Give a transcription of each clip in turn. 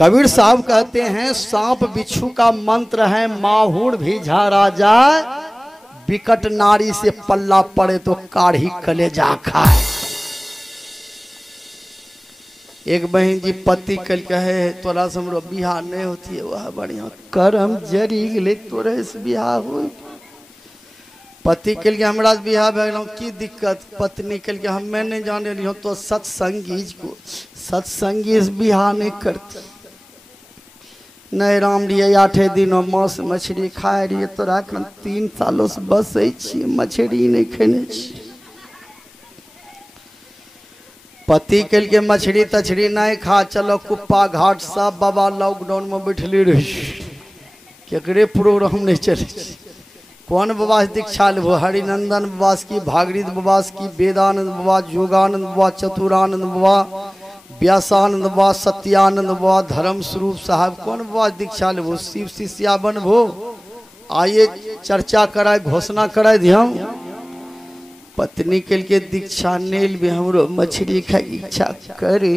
कबीर साहब कहते हैं सांप बिच्छू का मंत्र है, माहूर भी झाड़ा जाए, विकट नारी से पल्ला पड़े तो काढ़ी कलेजा खाए। एक बहन जी पति कल कहे तोरा से हमरो बिहार नहीं होती है, वह बढ़िया करम जरी गले तोरे से बिहार हो। पति कल के हमरा बिहार भगल की दिक्कत, पत्नी कल के हम मैं नहीं जाने रही हूँ तो सत्संगी को सत्संगी से बिहार नहीं करती। नहीं राम रही 8 दिन मांस मछली खाए रही, तोरा 3 सालों से बसे मछली नहीं खेने। पति कल के मछली तछड़ी नहीं खा, चलो कुप्पा घाट सब बाबा लॉकडाउन में बैठली रही, केकरे प्रोग्राम नहीं चले। कौन बाबा से दीक्षा लेबो? हरिनंदन बाबा की, भागीरथ बाबा की, वेदानंद बाबा, योगानंद बाबा, चतुरानंद बाबा, व्यासानंद बाबा, सत्यानंद बाबा, धर्म स्वरूप साहब, कौन बाबा दीक्षा लेबो? शिव शिष्या बनबो? आइए चर्चा कराए, घोषणा कराए ध्यान। पत्नी कल के दीक्षा नेल भी हमरो मछली खाए इच्छा करे।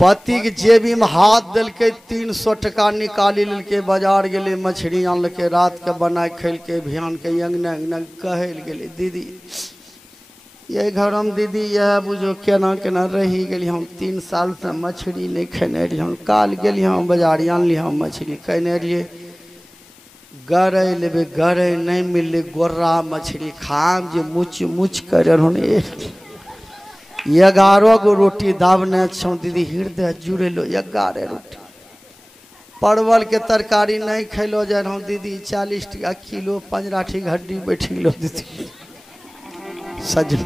पति के जेबी में हाथ दिल के 300 टका निकाली ललके, बाजार गेले मछली आनलके, रात के बनाए खेल के भियान के अंगना अंगना कहल गेले दीदी ये घर हम दीदी यह बुझो केना केना रही गेली, हम 3 साल से मछली नहीं खेने रही। हम काल गेली हम बाजार आनली, हम मछली खेने रहिए, गरे लेबे गरे नहीं मिलले, गोर्रा मछली खाम जे मुच मुच कर 11 गो रोटी दाबने छौ दीदी, हृदय जुड़े लो 11 रोटी। परवल के तरकारी नहीं खैलो जा रहा दीदी, 40 टका किलो, 15 हड्डी बैठ लो दीदी। सजन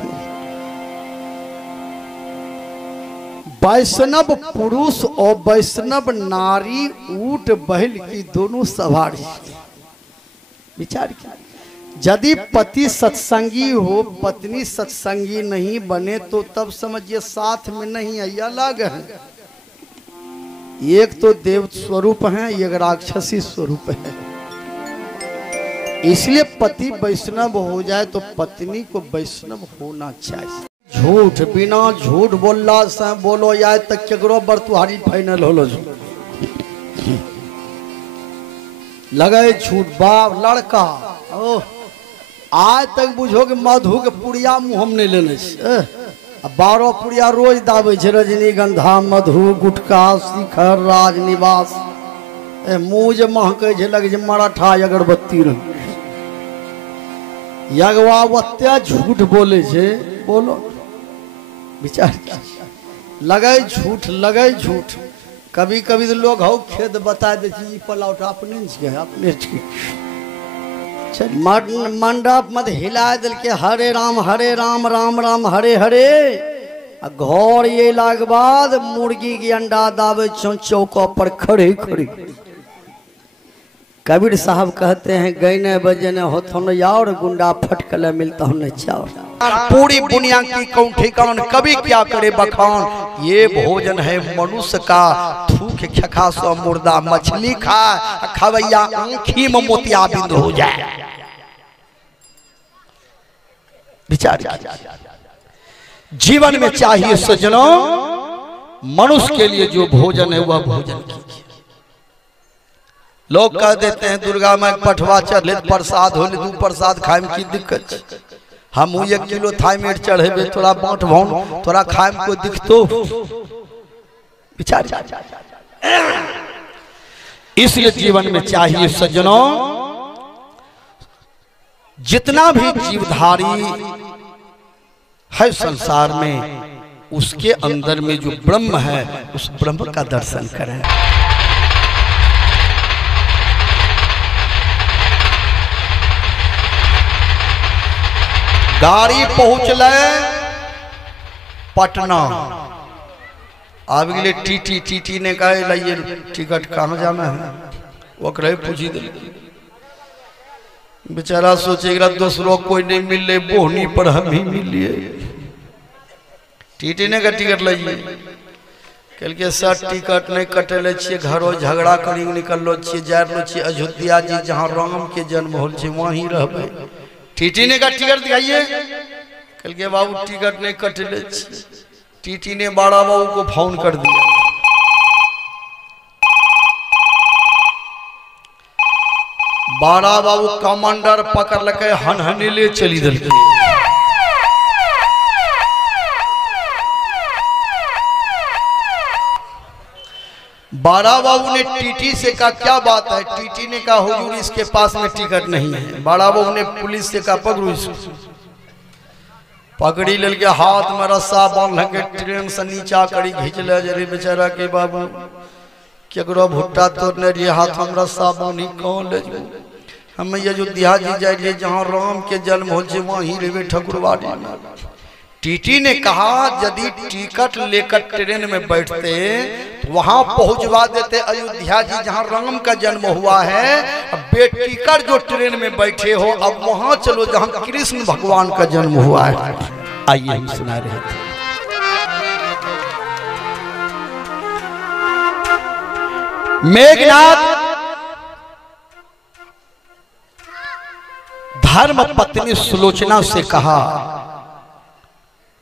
वैष्णव पुरुष और वैष्णव नारी ऊंट बैल की दोनों सवारी। विचार किया, यदि पति सत्संगी हो, पत्नी सत्संगी नहीं बने तो तब समझिए साथ में नहीं है, अलग है। एक तो देव स्वरूप है, एक राक्षसी स्वरूप है। इसलिए पति वैष्णव हो जाए तो पत्नी को वैष्णव होना चाहिए। झूठ बिना झूठ बोलला से बोलो या तक केकरो बरतुहारी फाइनल होलो लगे झूठ। बाप लड़का ओ आज तक बुझो कि मधु के पुड़िया मुँह हम नहीं लेने 12 पुड़िया रोज दाबे छे, रजनीगंधा, मधु, गुटखा, शिखर, राजनिवास, मुँह जे महके छे लगे छे मराठा अगरबत्ती रंग। यज्ञावत्या झूठ बोले छे, बोलो विचार लगे झूठ, लगे झूठ। कभी कभी तो लोग हो खेद बता दे पलाउट अपने मंडप मत हिला दिल के हरे राम राम राम हरे हरे। घर ये लाग बाद मुर्गी के अंडा दावे चौका पर खड़े खड़े। कबीर साहब कहते हैं गैने बजने होता न यार, गुंडा फटकले मिलता हूँ न चाव। पूरी दुनिया की कौन ठिकान, कभी क्या करे बखान। ये भोजन है मनुष्य का, थूक खखा सो मुर्दा मछली खा, खवैया आंखी में मोतिया बिंद हो जाए। विचार जीवन में चाहिए सज्जनों, मनुष्य के लिए जो भोजन है वह भोजन कीजिए। लोग कह देते हैं दुर्गा माई पठवा चढ़े प्रसाद होले, 2 प्रसाद खाए में की दिक्कत। हम 1 किलो थाईमेट चढ़ेबे, थोड़ा बांट भाव थोड़ा खाए में कोई दिखतो? विचार। इसलिए जीवन में चाहिए सज्जनों, जितना भी जीवधारी है संसार में, उसके अंदर में जो ब्रह्म है उस ब्रह्म का दर्शन करें। गाड़ी पहुंचले पटना, अब गए टीटी ने कहे लाइए टिकट कहाँ जाना है, वो करे पूछी दिल। बेचारा सोचेगा दूसरों कोई नहीं मिले, बोहनी पर हम ही मिलिए। टीटी ने का टिकट लाइए, कल के सर टिकट नहीं कटेले छे, घरों झगड़ा करी निकलो छे, जा रहलो छे अयोध्या जी जहाँ राम के जन्म होल छे वहीं रहबे। टीटी ने का टिकट दिखाइए, कल के बाबू टिकट नहीं कटेले छे। टीटी ने बड़ा बाबू को फोन कर दिया। बड़ा बाबू कमांडर पकड़ लके हनहनी ले चली दल। बड़ा बाबू ने टीटी से कहा क्या बात है? टीटी ने कहा हुजूर इसके पास में टिकट नहीं है। बड़ा बाबू ने पुलिस से कहा पकड़ो इसको। पकड़ी लल के हाथ में रस्सा बांध के ट्रेन से नीचा करी खींच ले जरे बेचारा के बाबू केकरो भुट्टा तोड़ने रही हाथ हम रस्सा बांधी कौन ले जो हम अयोध्या जी जाए रही जहाँ राम के जन्म हो जे वहीं रेवे ठकुरवाड़ी में। टीटी ने कहा यदि टिकट लेकर ट्रेन में बैठते तो वहां पहुंचवा देते अयोध्या जी जहां राम का जन्म हुआ है। अब बेटिकर जो ट्रेन में बैठे हो अब वहां चलो जहां कृष्ण भगवान का जन्म हुआ है। आइए हम सुना रहे थे। मेघनाथ धर्म पत्नी सुलोचना से कहा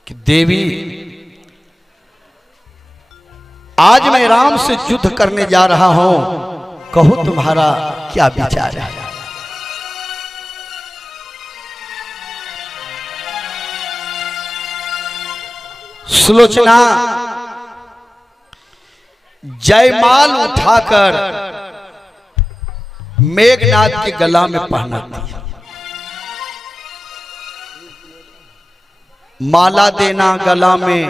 कि देवी आज मैं राम से युद्ध करने जा रहा हूं, कहो तुम्हारा क्या विचार है? सुलोचना जयमाल उठाकर मेघनाथ के गला में पहना दिया। माला देना गला में,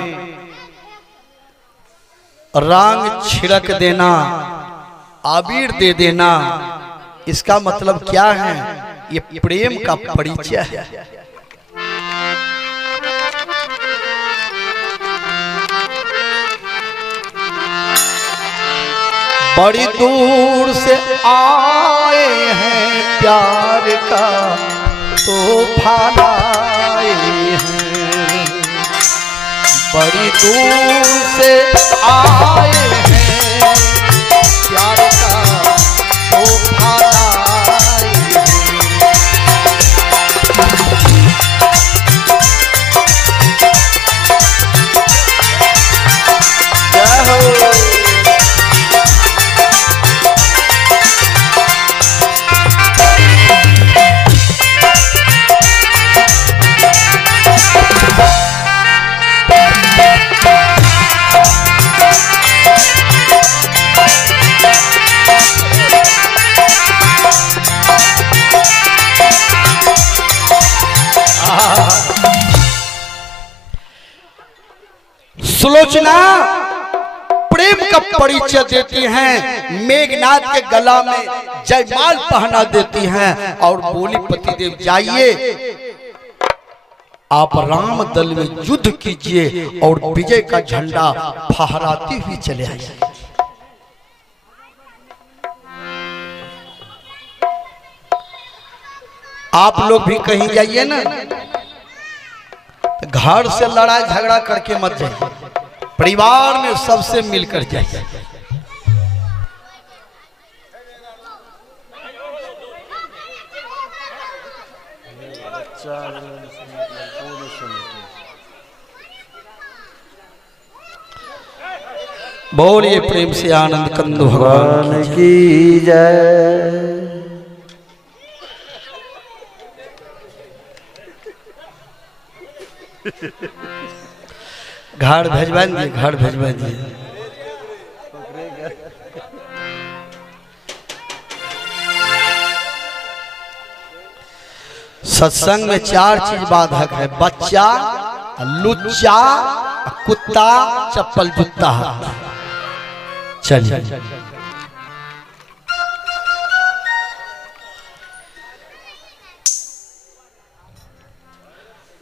रंग छिड़क देना, आबीर दे देना, इसका मतलब क्या है? ये प्रेम का परिचय है। बड़ी दूर से आए हैं प्यार का तोहफा लाए हैं। बड़ी दूर से आए हैं प्यार का तोहफा लाए हैं। जय हो। सुलोचना प्रेम का परिचय देती हैं, मेघनाथ के गला में जयमाल पहना देती हैं और बोली पतिदेव जाइए आप राम दल में युद्ध कीजिए और विजय का झंडा फहराती हुई चले आइए। आप लोग भी कहीं जाइए ना, घर से लड़ाई झगड़ा करके मत जाइए, परिवार में सबसे मिलकर जाइए। बोलिए प्रेम से आनंद कंद भगवान की जय। घर भेजवा दिए, घर भेजवा दिए। सत्संग में 4 चीज बाधक है, बच्चा, लुच्चा, कुत्ता, चप्पल जूता। चलिए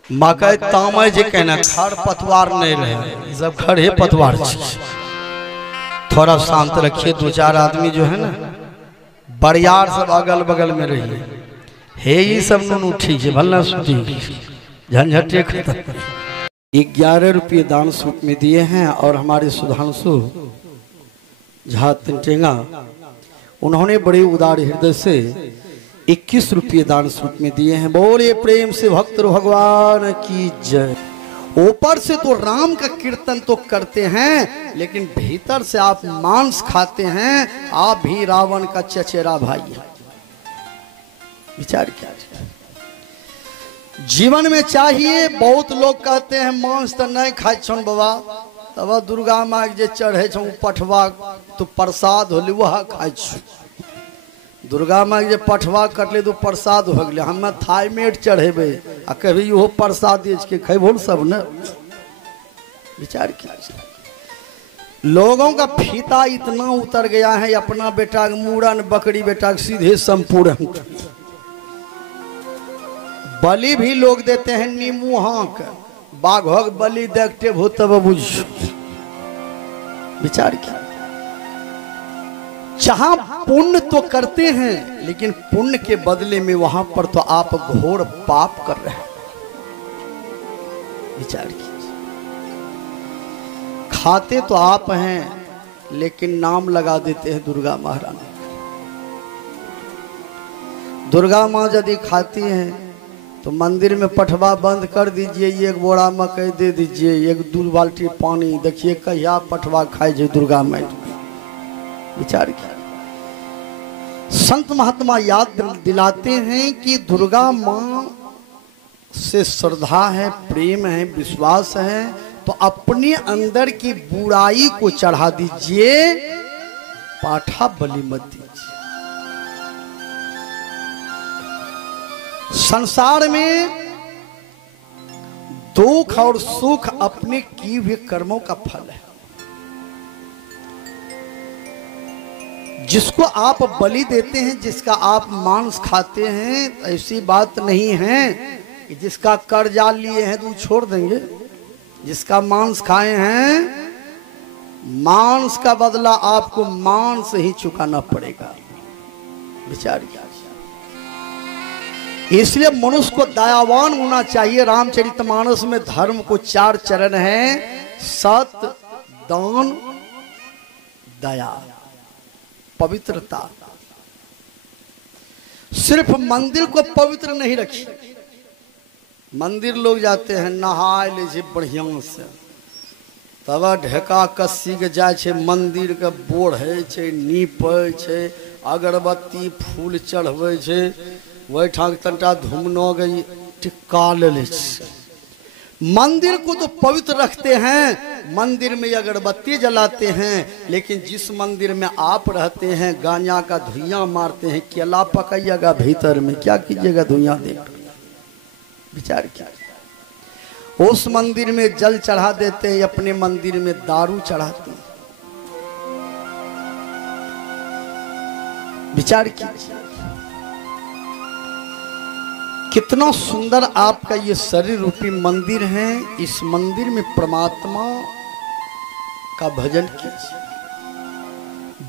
मकई तामे जे कहना खर पतवार नहीं रहे, सब खड़े पतवार। थोड़ा शांत रखिए, 2-4 आदमी जो है ना बरियार सब अगल बगल में रहिए। हे ये सब नुनू ठीक है, भलना सुधी झंझटे खत्म। 11 रुपये दान सूप में दिए हैं और हमारे सुधांशु झा तिनटेंगा उन्होंने बड़े उदार हृदय से 21 रुपये दान सूप में दिए हैं। बोलिए प्रेम से भक्त भगवान की जय। ऊपर से तो राम का कीर्तन तो करते हैं, लेकिन भीतर से आप मांस खाते हैं। आप भी रावण का चचेरा भाई है। विचार क्या जीवन में चाहिए। बहुत लोग कहते हैं मांस तो नहीं खाए छन बाबा, तब दुर्गा माँ जे चढ़े छो पठवा तो प्रसाद होली वह खाए छ। दुर्गा माँ जे पठवा कटले तो प्रसाद हो गए। हमें थाईमेट चढ़ेबे आ कभी यो प्रसाद के खेबो सब न। विचार क्या लोगों का फीता इतना उतर गया है। अपना बेटा मूड़न बकरी बेटा सीधे संपूर्ण बलि भी लोग देते हैं। नीमू हाँक बाघ बलि देखते हो तब बुझ। विचार क्या जहां पुण्य तो करते हैं, लेकिन पुण्य के बदले में वहां पर तो आप घोर पाप कर रहे हैं। विचार कीजिए। खाते तो आप हैं, लेकिन नाम लगा देते हैं दुर्गा महारानी। दुर्गा माँ यदि खाती हैं तो मंदिर में पठवा बंद कर दीजिए, एक बोरा मकई दे दीजिए, एक 2 बाल्टी पानी, देखिए कहिया पठवा खाए जो दुर्गा माँ। विचार किया। संत महात्मा याद दिलाते हैं कि दुर्गा माँ से श्रद्धा है, प्रेम है, विश्वास है, तो अपने अंदर की बुराई को चढ़ा दीजिए, पाठा बलि मत दीजिए। संसार में दुख और सुख अपने किए हुए कर्मों का फल है। जिसको आप बलि देते हैं, जिसका आप मांस खाते हैं, ऐसी बात नहीं है कि जिसका कर्जा लिए हैं तो छोड़ देंगे। जिसका मांस खाए हैं, मांस का बदला आपको मांस ही चुकाना पड़ेगा। विचार किया। इसलिए मनुष्य को दयावान होना चाहिए। रामचरितमानस में धर्म को 4 चरण है: सत्य, दान, दया, पवित्रता। सिर्फ मंदिर को पवित्र नहीं रखी। मंदिर लोग जाते हैं, नहाय ले बढ़िया से, तब ढेका कस्सी के जाए छे, मंदिर के बोढ़े छे, नीपे छे, अगरबत्ती फूल चढ़वे छे, वही ठाक तंटा धूमनो गई टिक्का ले। मंदिर को तो पवित्र रखते हैं, मंदिर में अगरबत्ती जलाते हैं, लेकिन जिस मंदिर में आप रहते हैं गांजा का धुआं मारते हैं, केला पकाइएगा भीतर में, क्या कीजिएगा धुआं देकर। विचार क्या। उस मंदिर में जल चढ़ा देते हैं, अपने मंदिर में दारू चढ़ाते हैं। विचार कीजिए। कितना सुंदर आपका ये शरीर रूपी मंदिर है। इस मंदिर में परमात्मा का भजन कीजिए।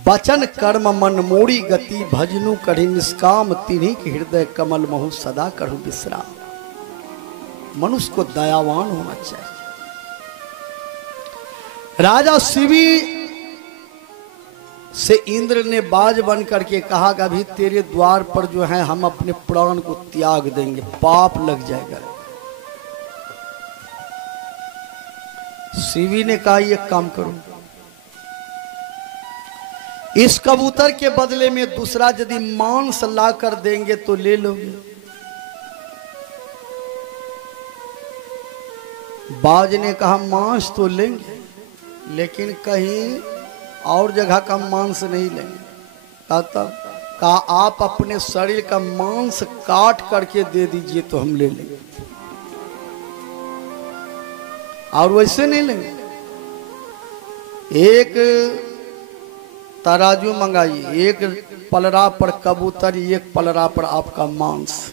वचन कर्म मन मोड़ी गति, भजनु करी निष्काम, तिन्हीं के हृदय कमल महु सदा करू विश्राम। मनुष्य को दयावान होना चाहिए। राजा शिवी से इंद्र ने बाज बन करके कहा कि अभी तेरे द्वार पर जो है हम अपने प्राण को त्याग देंगे, पाप लग जाएगा। शिवी ने कहा ये काम करो, इस कबूतर के बदले में दूसरा यदि मांस ला कर देंगे तो ले लोगे। बाज ने कहा मांस तो लेंगे, लेकिन कहीं और जगह का मांस नहीं लेंगे। कहा आप अपने शरीर का मांस काट करके दे दीजिए तो हम ले लेंगे, और वैसे नहीं लेंगे। एक तराजू मंगाइए, एक पलड़ा पर कबूतर, एक पलड़ा पर आपका मांस।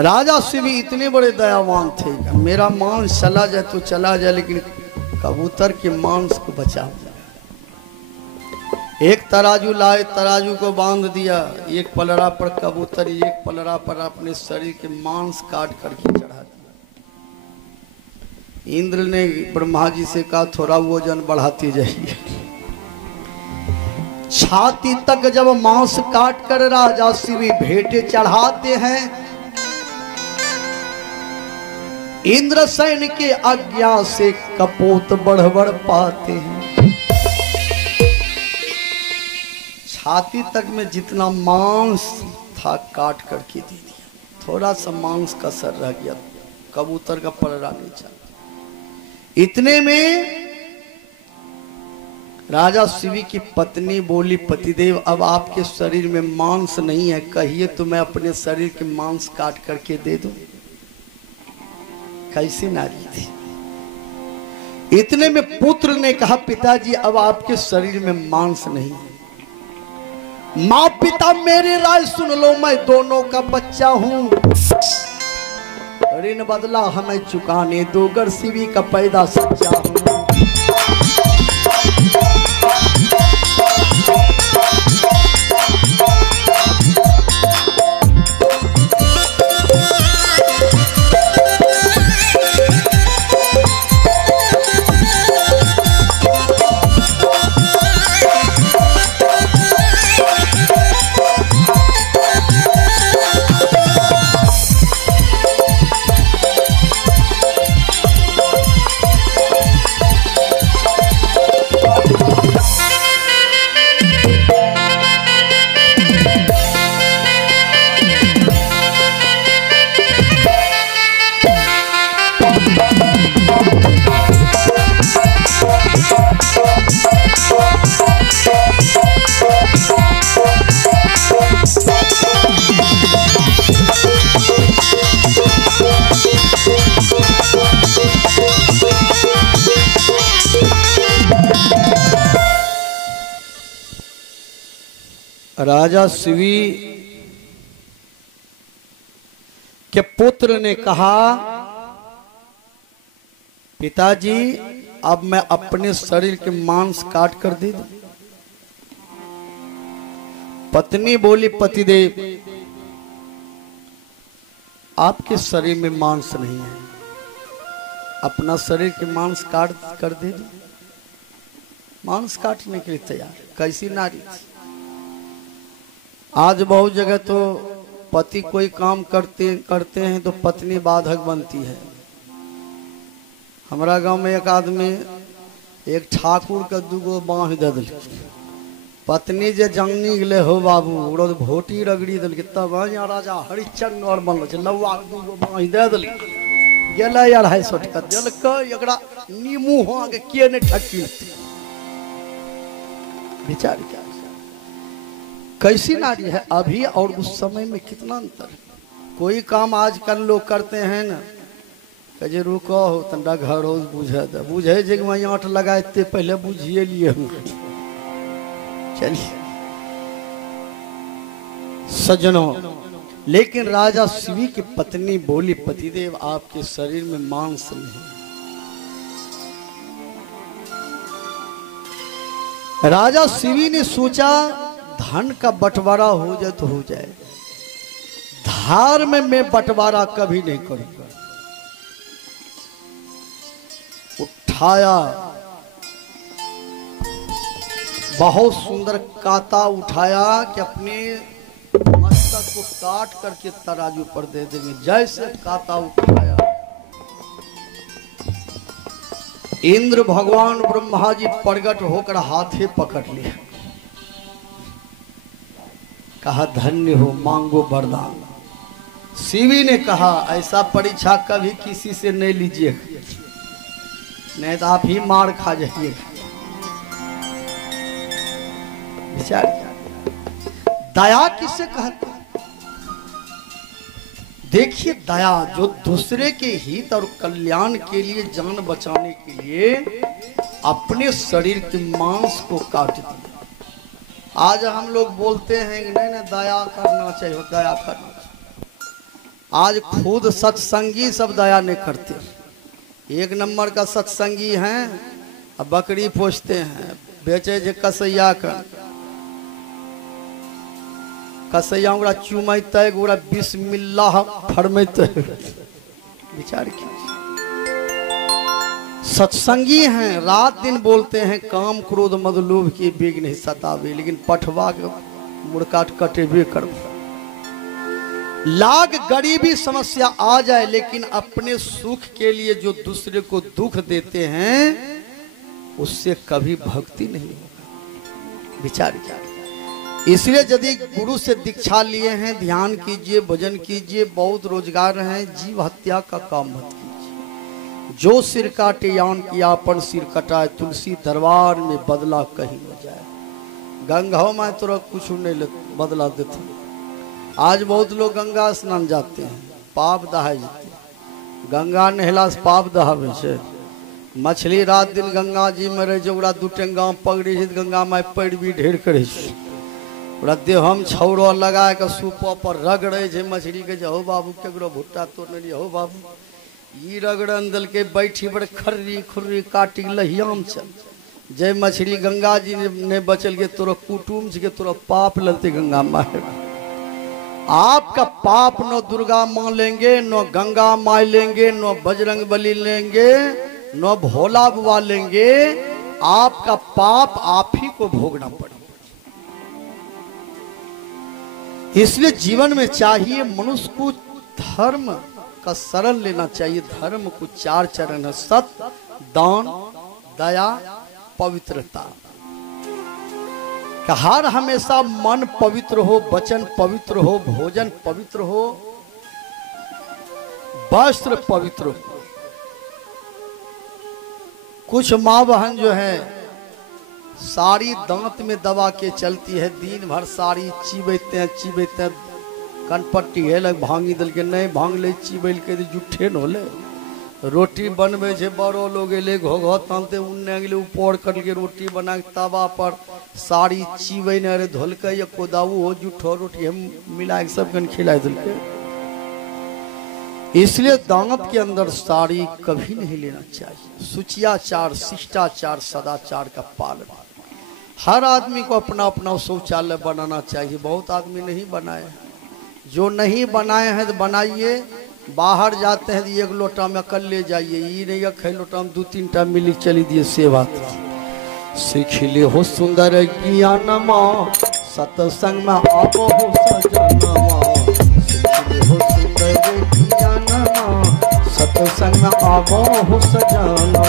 राजा शिव इतने बड़े दयावान थे, मेरा मांस चला जाए तो चला जाए, लेकिन कबूतर के मांस को बचा। एक तराजू लाए, तराजू को बांध दिया, एक पलड़ा पर कबूतर, एक पलड़ा पर अपने शरीर के मांस काट करके चढ़ा दिया। इंद्र ने ब्रह्मा जी से कहा थोड़ा वजन बढ़ाती जाइए। छाती तक जब मांस काट कर राजा शिव भेंटे चढ़ाते हैं, इंद्रसेन के आज्ञा से कपोत बढ़ पाते हैं। छाती तक में जितना मांस था काट करके दे दिया, थोड़ा सा मांस का सर रह गया, कबूतर का पलड़ा नहीं चला। इतने में राजा शिवी की पत्नी बोली, पतिदेव अब आपके शरीर में मांस नहीं है, कहिए तो मैं अपने शरीर के मांस काट करके दे दूं। कैसी नारी थी। इतने में पुत्र ने कहा, पिताजी अब आपके शरीर में मांस नहीं है। माँ पिता मेरी राय सुन लो, मैं दोनों का बच्चा हूं, ऋण बदला हमें चुकाने दो, गर शिवी का पैदा सच्चा हूं। राजा शिवी के पुत्र ने कहा, पिताजी अब मैं अपने शरीर के मांस काट कर दे दूं। पत्नी बोली, पतिदेव आपके शरीर में मांस नहीं है, अपना शरीर के मांस काट कर दे दूं। मांस काटने के लिए तैयार। कैसी नारी थी। आज बहुत जगह तो पति कोई काम करते हैं तो पत्नी बाधक बनती है। हमारा गांव में एक आदमी, एक ठाकुर का दूगो बाँह दे दिल, पत्नी जे जंगनी गले हो बाबू ओकरा भोटी रगड़ी दिल, तब यहाँ राजा हरिश्चंद्र और बनल लौआ दूगो बाँह दे दिल, गेलै 250 टका दिलकै, एकरा नीमू हाँ के नहीं ठकी विचार क्या। कैसी नारी है। अभी और उस समय में कितना अंतर। कोई काम आजकल लोग करते हैं ना, कहे रुको हो तंडा घर हो बुझे जे मैं आठ लगाते पहले बुझिए लिए हूँ। चलिए सज्जनों, लेकिन राजा शिवी की पत्नी बोली, पतिदेव आपके शरीर में मांस नहीं। राजा शिवी ने सोचा धन का बंटवारा हो जाए तो हो जाए, धार में मैं बंटवारा कभी नहीं करूंगा। उठाया, बहुत सुंदर काता उठाया कि अपने मस्तक को काट करके तराजू पर दे देंगे। जैसे काता उठाया, इंद्र भगवान ब्रह्मा जी प्रकट होकर हाथे पकड़ लिया, कहा धन्य हो, मांगो वरदान। शिवी ने कहा ऐसा परीक्षा कभी किसी से नहीं लीजिएगा, नहीं तो आप ही मार खा जाइएगा। विचार दया किसे कहते? देखिए दया जो दूसरे के हित और कल्याण के लिए, जान बचाने के लिए अपने शरीर के मांस को काट दिया। आज हम लोग बोलते हैं कि नहीं दया करना चाहिए, दया करना चाहिए। आज खुद सत्संगी सब दया नहीं करते। एक नंबर का सत्संगी हैं, अब बकरी पोछते हैं, बेचे जे कसैया का, कसैया ओकरा चुमैते, ओकरा बिस्मिल्लाह फरमैते। विचार कीजिए, सत्संगी हैं, रात दिन बोलते हैं काम क्रोध मद लोभ की विघ्न सतावे, लेकिन पठवा के मुड़काट कटेबे कर। लाख गरीबी समस्या आ जाए, लेकिन अपने सुख के लिए जो दूसरे को दुख देते हैं उससे कभी भक्ति नहीं होगा। विचार। इसलिए यदि गुरु से दीक्षा लिए हैं, ध्यान कीजिए, भजन कीजिए, बहुत रोजगार है, जीव हत्या का काम मत कीजिए। जो सिर काटे यान किया अपन सिर कटाए, तुलसी दरबार में बदला कहीं न जाए। गंगा में तो कुछ नहीं बदला देते। आज बहुत लोग गंगा स्नान जाते हैं, पाप दहाई जाते हैं। गंगा नहला से पाप दहावे से। मछली रात दिन गंगा जी में रहे, जो दू टेंगा पकड़ी है, गंगा माई पैर भी ढेर करे देह हम छौरो लगा के सूपो पर रगड़े छै मछली के, हो बाबू केकरो भुट्टा तो नहीं हो बाबू, ई रगड़न दल के बैठी बड़ खर्री खुर्री काटी लहियाम चल। जय मछली गंगा जी ने बचल के तोरा कुटुम के तोरा पाप ललते गंगा मार। आपका पाप न दुर्गा माँ लेंगे, न गंगा माँ लेंगे, न बजरंग बली लेंगे, न भोला बुआ लेंगे। आपका पाप आप ही को भोगना पड़ेगा। इसलिए जीवन में चाहिए मनुष्य को धर्म का शरण लेना चाहिए। धर्म को 4 चरण है: सत्य, दान, दया, पवित्रता। हर हमेशा मन पवित्र हो, वचन पवित्र हो, भोजन पवित्र हो, वस्त्र पवित्र हो। कुछ माँ बहन जो है साड़ी दांत में दबा के चलती है, दिन भर साड़ी चिबैते हैं कनपट्टी है लग भांगी दल के नहीं भांग ले चिबैल के जुठे न होले। रोटी बनबे छे, बड़ो लोग एले घोघ तानते उन्ने गेले ऊपर कर के रोटी बना के तवा पर साड़ी चिबै न रे धोल के या कोदाऊ हो जुठो रोटी हम मिला के सब कन खिला दल के। इसलिए दांत के अंदर साड़ी कभी नहीं लेना चाहिए। शुचियाचार, शिष्टाचार, सदाचार का पालन। हर आदमी को अपना अपना शौचालय बनाना चाहिए। बहुत आदमी नहीं बनाए हैं, जो नहीं बनाए हैं तो बनाइए। बाहर जाते हैं तो 1 लोटा में कल ले जाइए, ये नहीं खे लोटा में 2-3 मिली चली दिए सेवा। सीख ले हो सुंदर ज्ञानमा, सत्संग में आपो हो सजनमा। सीख ले हो सुंदर ज्ञानमा, सत्संग में आपो हो सजनमा।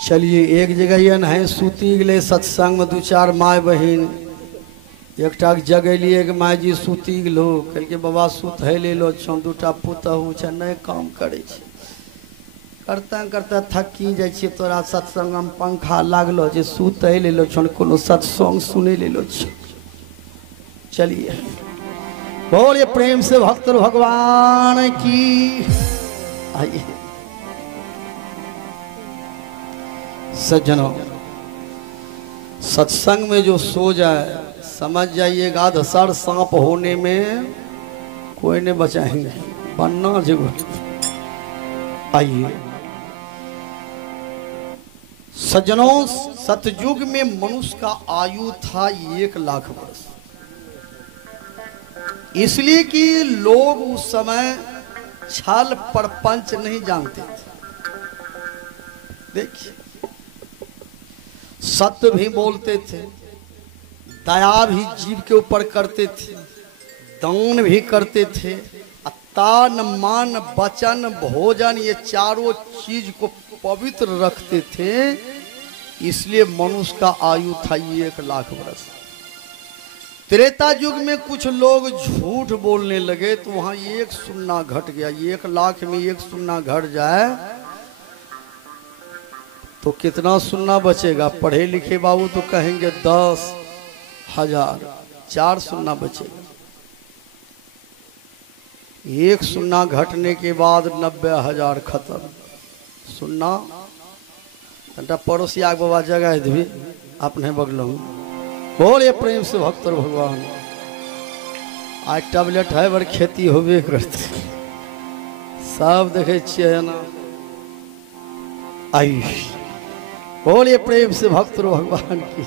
चलिए एक जगह ये है सूती गए सत्संग में 2-4 माय बहन एकटा जगेलिए कि माय जी सूती गलो, कल के बाबा सूत है ले लो छो, 2टा पुतहु छै नहीं काम करे छै। करते करते थकी जाए छी। तोरा सत्संग में पंखा लागलो जे सूत है ले लो छो, कोनो सत्संग सुने ले लो छो। चलिए बोलिए प्रेम से भक्त भगवान की। आइए सज्जनों, सत्संग में जो सो जाए समझ जाइएगा धसड़ सांप होने में कोई नहीं बचाएंगे, बनना जरूर। आइए सज्जनों, सतयुग में मनुष्य का आयु था 1 लाख वर्ष। इसलिए कि लोग उस समय छल प्रपंच नहीं जानते थे। देखिए सत्य भी बोलते थे, दया भी जीव के ऊपर करते थे, दान भी करते थे, तान मान वचन भोजन ये चारों चीज को पवित्र रखते थे। इसलिए मनुष्य का आयु था 1 लाख वर्ष। त्रेता युग में कुछ लोग झूठ बोलने लगे तो वहां 1 शून्य घट गया। 1 लाख में 1 शून्य घट जाए तो कितना शून्य बचेगा? पढ़े लिखे बाबू तो कहेंगे 10,000, 4 शून्य बचेगा। एक सुन्ना घटने के बाद 90,000 खत्म। सुन्ना घंटा पड़ोसी आग बाबा जगह भी अपने बगलों बोले प्रेम से भक्त भगवान आज टैबलेट है बड़ खेती होबे करते सब देखे छिए ना आयुष बोले प्रेम से भक्त भगवान की।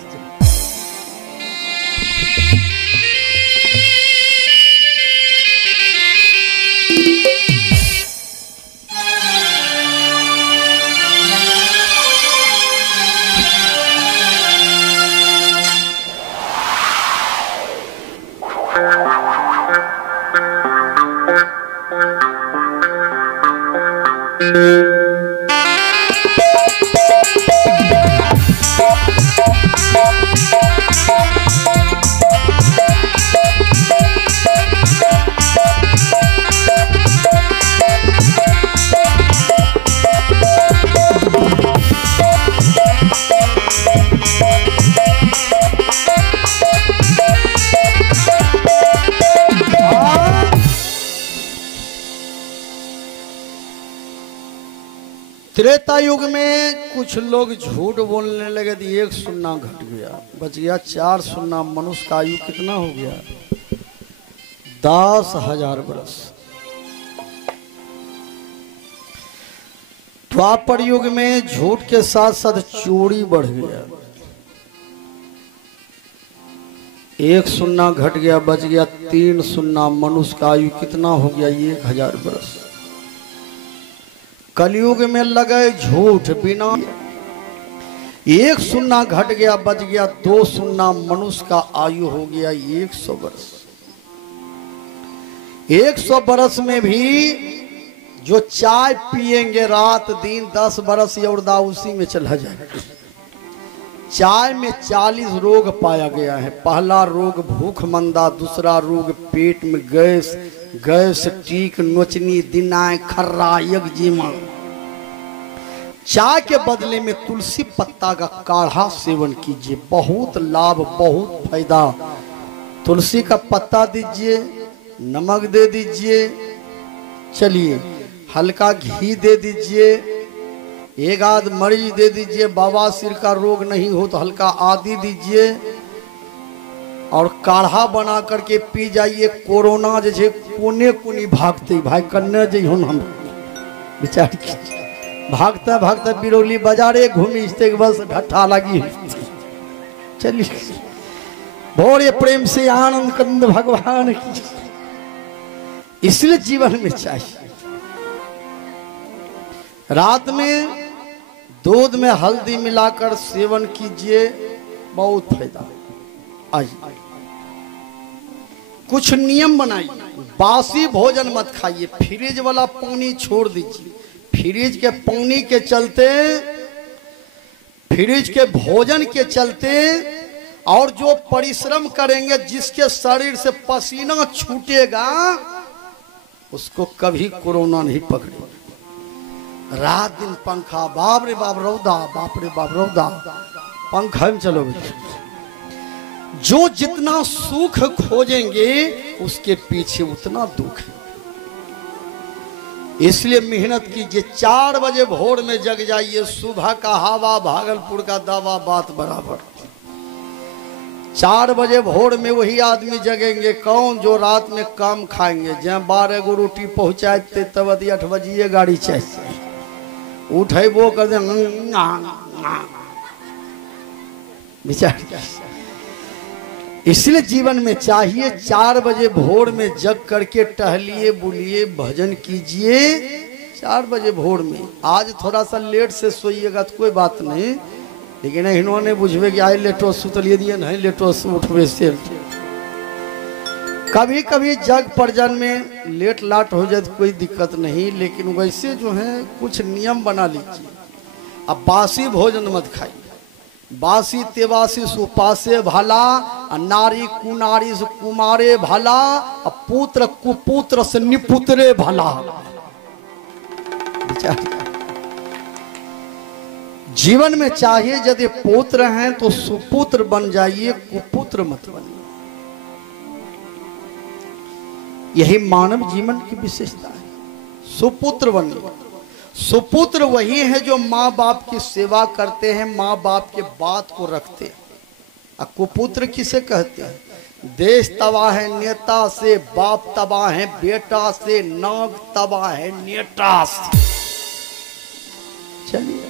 त्रेता युग में कुछ लोग झूठ बोलने लगे तो एक सुन्ना घट गया, बच गया 4 सुन्ना। मनुष्य का आयु कितना हो गया? 10,000 वर्ष। द्वापर युग में झूठ के साथ साथ चोरी बढ़ गया, एक सुन्ना घट गया, बच गया 3 सुन्ना। मनुष्य का आयु कितना हो गया? 1,000 वर्ष। कलयुग में लगे झूठ बिना, एक सुन्ना घट गया, बच गया 2 सुन्ना। मनुष्य का आयु हो गया 100 वर्ष। 100 वर्ष में भी जो चाय पिएंगे रात दिन 10 वर्ष योरदा उसी में चला जाएगा। चाय में 40 रोग पाया गया है। पहला रोग भूख मंदा, दूसरा रोग पेट में गैस, गैस टीक, नोचनी, दिनाय, खर्रा, यज्ञीमा। चाय के बदले में तुलसी पत्ता का काढ़ा सेवन कीजिए, बहुत लाभ, बहुत फायदा। तुलसी का पत्ता दीजिए, नमक दे दीजिए, चलिए हल्का घी दे दीजिए, एक आध मरीज दे दीजिए। बवासीर का रोग नहीं हो तो हल्का आदि दीजिए और काढ़ा बना करके पी जाइए। कोरोना जैसे कोने कोनी भागते भाई कन्या जी हम विचार कीजिए, भागता भागता बिरौली बाजारे घूमी बस ढट्ठा लगी। चलिए भोरे प्रेम से आनंद कंद भगवान की। इसलिए जीवन में चाहिए रात में दूध में हल्दी मिलाकर सेवन कीजिए, बहुत फायदा। आइए कुछ नियम बनाइए। बासी भोजन मत खाइए, फ्रिज वाला पानी छोड़ दीजिए। फ्रिज के पानी के चलते, फ्रिज के भोजन के चलते और जो परिश्रम करेंगे, जिसके शरीर से पसीना छूटेगा उसको कभी कोरोना नहीं पकड़ेगा। रात दिन पंखा, बाप रे बाप रौदा, बाप रे बाप रौदा, पंखा में चलोगे। जो जितना सुख खोजेंगे उसके पीछे उतना दुख है। इसलिए मेहनत कीजिए। 4 बजे भोर में जग जाइए। सुबह का हवा भागलपुर का दवा बात बराबर। 4 बजे भोर में वही आदमी जगेंगे कौन? जो रात में कम खाएंगे। जहाँ 12 गो रोटी पहुँचाते तब 8 बजे गाड़ी चाहिए, उठेबो कर दे विचार। इसलिए जीवन में चाहिए 4 बजे भोर में जग करके टहलिए, बुलिए, भजन कीजिए। 4 बजे भोर में। आज थोड़ा सा लेट से सोइएगा तो कोई बात नहीं, लेकिन इन्होंने बुझे कि आए लेटो सुतलिए दिए नहीं, लेटो उठवे से। कभी कभी जग परजन में लेट लाट हो जाए तो कोई दिक्कत नहीं, लेकिन वैसे जो है कुछ नियम बना लीजिए। अब बासी भोजन मत खाइए। बासी तेवासी सुपासे भला, नारी कुनारी से कुमारे भला, पुत्र कुपुत्र से निपुत्रे भला। जीवन में चाहिए यदि पुत्र हैं तो सुपुत्र बन जाइए, कुपुत्र मत बनिए। यही मानव जीवन की विशेषता है। सुपुत्र बनिए। सुपुत्र वही है जो माँ बाप की सेवा करते हैं, माँ बाप के बात को रखते हैं। और कुपुत्र किसे कहते हैं? देश तबाह है नेता से, बाप तबाह है बेटा से, नाग तबाह है नेता से। चलिए,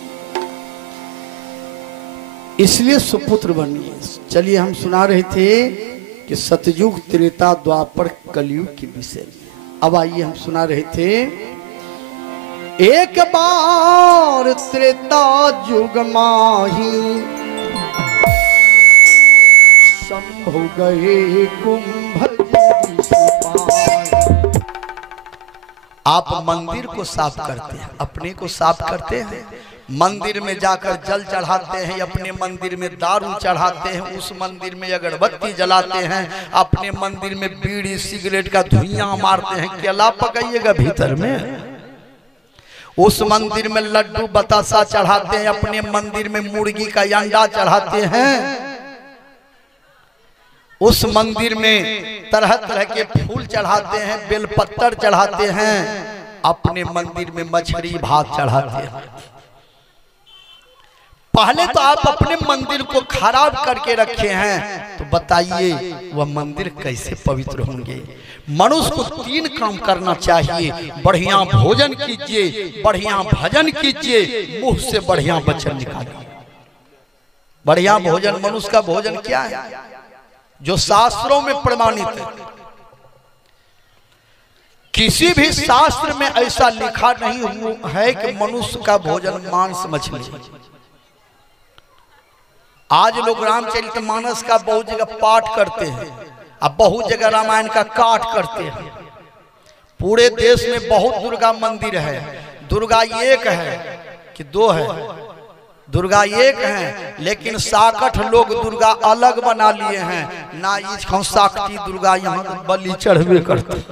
इसलिए सुपुत्र बनिए। चलिए, हम सुना रहे थे कि सतयुग त्रेता द्वापर कलयुग के विषय में। अब आइए हम सुना रहे थे, एक बार त्रेता युग माही शंभु गए कुंभ। आप मंदिर को साफ करते हैं, अपने को साफ करते हैं। मंदिर में जाकर जल चढ़ाते हैं, अपने मंदिर में दारू चढ़ाते हैं, उस मंदिर में अगरबत्ती जलाते हैं, अपने मंदिर में बीड़ी सिगरेट का धुइयां मारते हैं। केला पकाइएगा भीतर में। उस मंदिर में लड्डू बतासा चढ़ाते हैं, अपने मंदिर में मुर्गी का अंडा चढ़ाते हैं। उस मंदिर में तरह तरह के फूल चढ़ाते हैं, बेलपत्तर चढ़ाते हैं, अपने मंदिर में मछली भात चढ़ाते हैं। पहले तो आप अपने मंदिर को खराब करके रखे हैं, तो बताइए वह मंदिर कैसे पवित्र होंगे? मनुष्य को 3 काम करना चाहिए। बढ़िया भोजन कीजिए, बढ़िया भजन कीजिए, मुंह से बढ़िया वचन निकालिए। बढ़िया भोजन, मनुष्य का भोजन क्या है? जो शास्त्रों में प्रमाणित है। किसी भी शास्त्र में ऐसा लिखा नहीं है कि मनुष्य का भोजन मांस मछली। आज लोग रामचरितमानस का बहुत जगह पाठ करते हैं, अब बहुत जगह रामायण का काट करते हैं। पूरे देश में बहुत दुर्गा मंदिर है। दुर्गा एक है कि 2 है? दुर्गा एक है, लेकिन 66 लोग दुर्गा अलग बना लिए हैं ना। इसको साक्षी दुर्गा यहाँ बलि चढ़वे करते।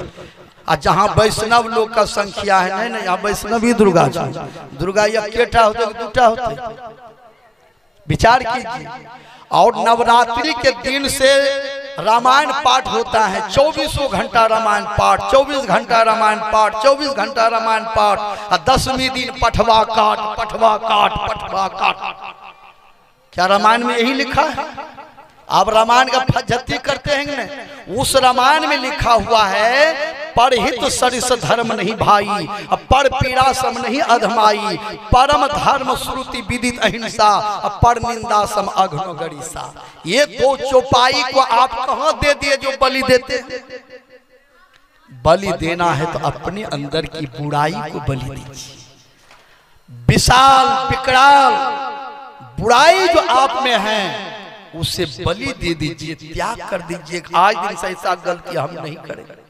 और जहाँ वैष्णव लोग का संख्या है, नहीं यहाँ वैष्णवी दुर्गा दुर्गा एकेटा होते 2टा होते। विचार कीजिए। और नवरात्रि के दिन से रामायण पाठ होता है। 24 घंटा रामायण पाठ, 24 घंटा रामायण पाठ, 24 घंटा रामायण पाठ। और 10वीं दिन पठवा काट, पठवा काट, पठवा काट। क्या रामायण में यही लिखा है? आप रामायण का फज्जती करते हैं ना। उस रामायण में लिखा हुआ है, परहित सरिस धर्म नहीं भाई, पर पीड़ा सम नहीं अधमाई, परम धर्म श्रुति विदित अहिंसा, पर निंदा सम अघ्नो गरीसा। ये 2 चौपाई को आप कहां दे दिए जो बलि देते? बलि देना है तो अपने अंदर की बुराई को बलि दीजिए। विशाल विकराल बुराई जो आप में है, उसे बलि दे दीजिए, त्याग कर दीजिए। आज दिन से ऐसा गलती हम नहीं करेंगे।